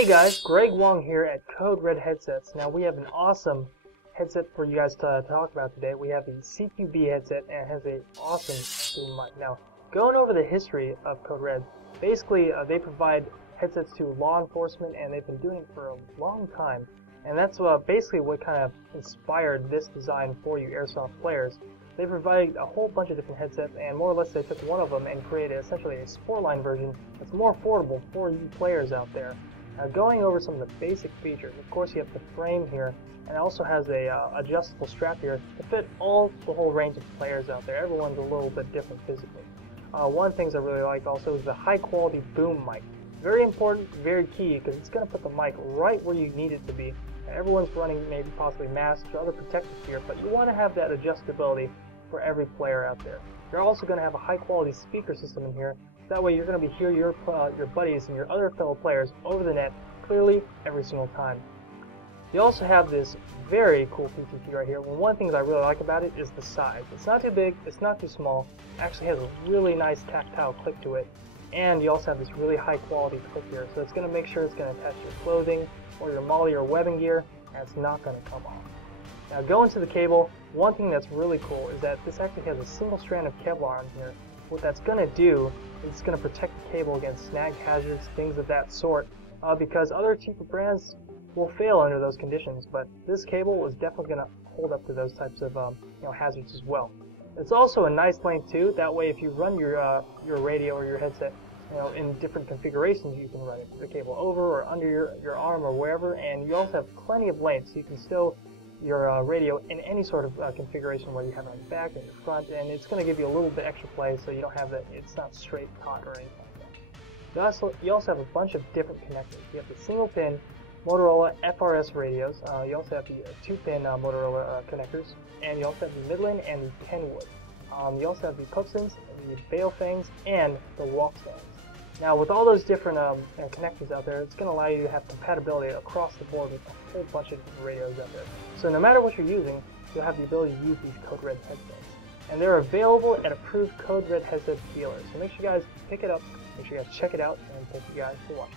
Hey guys, Greg Wong here at Code Red Headsets. Now we have an awesome headset for you guys to talk about today. We have the CQB headset and it has an awesome boom mic. Now, going over the history of Code Red, basically they provide headsets to law enforcement and they've been doing it for a long time. And that's basically what kind of inspired this design for you Airsoft players. They provided a whole bunch of different headsets, and more or less they took one of them and created essentially a sport line version that's more affordable for you players out there. Now, going over some of the basic features, of course you have the frame here, and it also has a adjustable strap here to fit the whole range of players out there. Everyone's a little bit different physically. One of the things I really like also is the high quality boom mic. Very important, very key, because it's going to put the mic right where you need it to be. Everyone's running maybe possibly masks or other protective gear, but you want to have that adjustability for every player out there. You're also going to have a high quality speaker system in here, so that way you're going to hear your buddies and your other fellow players over the net clearly every single time. You also have this very cool PTT right here. Well, one of the things I really like about it is the size. It's not too big, it's not too small, it actually has a really nice tactile click to it, and you also have this really high quality click here, so it's going to make sure it's going to attach your clothing or your molly or webbing gear, and it's not going to come off. Now going to the cable, one thing that's really cool is that this actually has a single strand of Kevlar on here. What that's going to do is it's going to protect the cable against snag hazards, things of that sort, because other cheaper brands will fail under those conditions, but this cable is definitely going to hold up to those types of hazards as well. It's also a nice length too, that way if you run your radio or your headset in different configurations, you can run the cable over or under your arm or wherever, and you also have plenty of length, so you can stow your radio in any sort of configuration, whether you have it on your back or your front, and it's going to give you a little bit extra play, so you don't have that, it's not straight taut or anything like that. You also have a bunch of different connectors. You have the single pin Motorola FRS radios, you also have the 2-pin Motorola connectors, and you also have the Midland and the Kenwood. You also have the Cooksons, the Baofangs, and the Walkstands. Now, with all those different connectors out there, it's going to allow you to have compatibility across the board with a whole bunch of different radios out there. So no matter what you're using, you'll have the ability to use these Code Red headsets. And they're available at approved Code Red headset dealers. So make sure you guys pick it up, make sure you guys check it out, and thank you guys for watching.